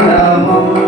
Amor.